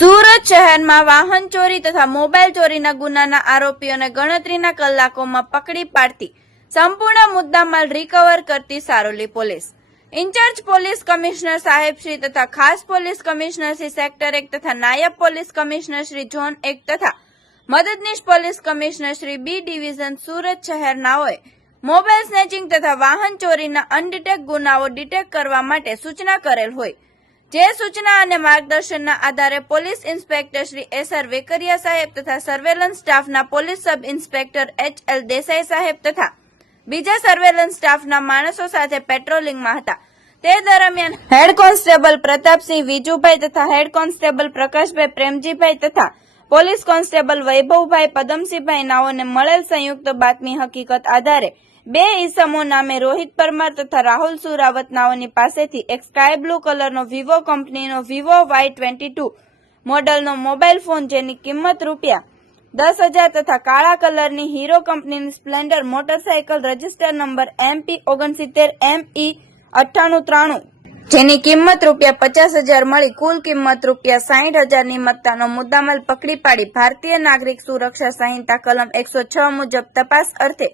સુરત શહેરમાં વાહન ચોરી તથા મોબાઈલ ચોરીના ગુનાના આરોપીઓને ગણતરીના કલાકોમાં પકડી પાડતી સંપૂર્ણ મુદ્દામાલ રિકવર કરતી Saroli police in-charge police commissioner સાહેબશ્રી તથા ખાસ પોલીસ કમિશનર શ્રી સેક્ટર 1 તથા નાયબ પોલીસ કમિશનર શ્રી ઝોન 1 તથા મદદનીશ police commissioner Shri B division Surat શહેરનાઓએ મોબાઈલ સ્નેચિંગ તથા વાહન ચોરીના અનડિટેક્ટ ગુનાઓ ડિટેક્ટ કરવા માટે સૂચના કરેલ હોય જે સૂચના અને માર્ગદર્શનના આધારે police inspector Shri SR Vekariya સાહેબ તથા સર્વેલન્સ સ્ટાફના police sub inspector HL Desai સાહેબ તથા બીજા સર્વેલન્સ સ્ટાફના માણસો સાથે પેટ્રોલિંગમાં હતા। તે દરમિયાન હેડ કોન્સ્ટેબલ પ્રતાપસિંહ વિજુભાઈ તથા હેડ કોન્સ્ટેબલ પ્રકાશભાઈ પ્રેમજીભાઈ તથા પોલીસ કોન્સ્ટેબલ વૈભવભાઈ પદમસિંહભાઈ નાઓને મળેલ સંયુક્ત બાતમી હકીકત આધારે બે ઈસમો નામે રોહિત પરમાર તથા રાહુલ સુરાવત નાઓની પાસેથી એક સ્કાય બ્લુ કલરનો વિવો કંપનીનો વિવો Y22 મોડલનો મોબાઈલ ફોન જેની કિંમત ₹10,000 તથા કાળા કલરની હીરો કંપનીની Splendor motorcycle register number MP69ME9893 જેની કિંમત ₹50,000 મળી કુલ કિંમત ₹60,000ની મત્તાનો મુદ્દામાલ પકડી પાડી ભારતીય નાગરિક સુરક્ષા સંહિતા કલમ 106 મુજબ તપાસ અર્થે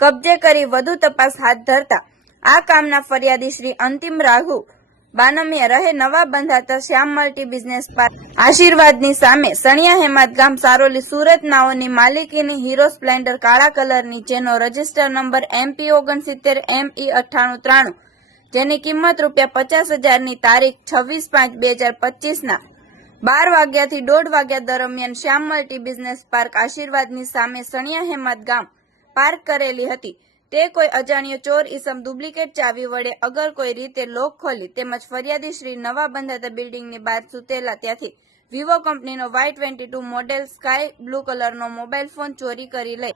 કબજે કરી વધુ તપાસ હાથ ધરતા આ કામના ફરિયાદી શ્રી અંતિમ રાઘુ બાનમિયા રહે નવા બંધાતા શ્યામ મલ્ટી બિઝનેસ પાર્ક આશીર્વાદની સામે સણિયા હેમાદ ગામ સારોલી સુરત નાઓની માલિકીની હીરો સ્પ્લેન્ડર કાળા કલરની જેનો રજીસ્ટર નંબર MP69ME9893 જેની કિંમત ₹50,000ની તારીખ 26/5/2025ના 12 વાગ્યાથી 1:30 વાગ્યા દરમિયાન શ્યામ મલ્ટી બિઝનેસ પાર્ક આશીર્વાદની સામે સણિયા હેમાદ ગામ પાર્ક કરેલી હતી। તે કોઈ અજાણ્યો ચોર ઈસમ ડુપ્લિકેટ ચાવી વડે અગર કોઈ રીતે લોક ખોલી તેમજ ફરિયાદી શ્રી નવા બંધાતા બિલ્ડિંગની બહાર સૂતેલા ત્યાંથી વિવો કંપનીનો Y22 મોડેલ સ્કાય બ્લુ કલરનો મોબાઈલ ફોન ચોરી કરી લઈ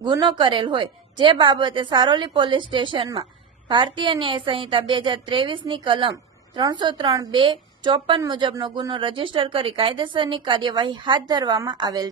ગુનો કરેલ હોય જે બાબતે સારોલી પોલીસ સ્ટેશનમાં ભારતીય ન્યાય સંહિતા 2023ની કલમ 303(2) 54 મુજબનો ગુનો રજીસ્ટર કરી કાયદેસરની કાર્યવાહી હાથ ધરવામાં આવેલ।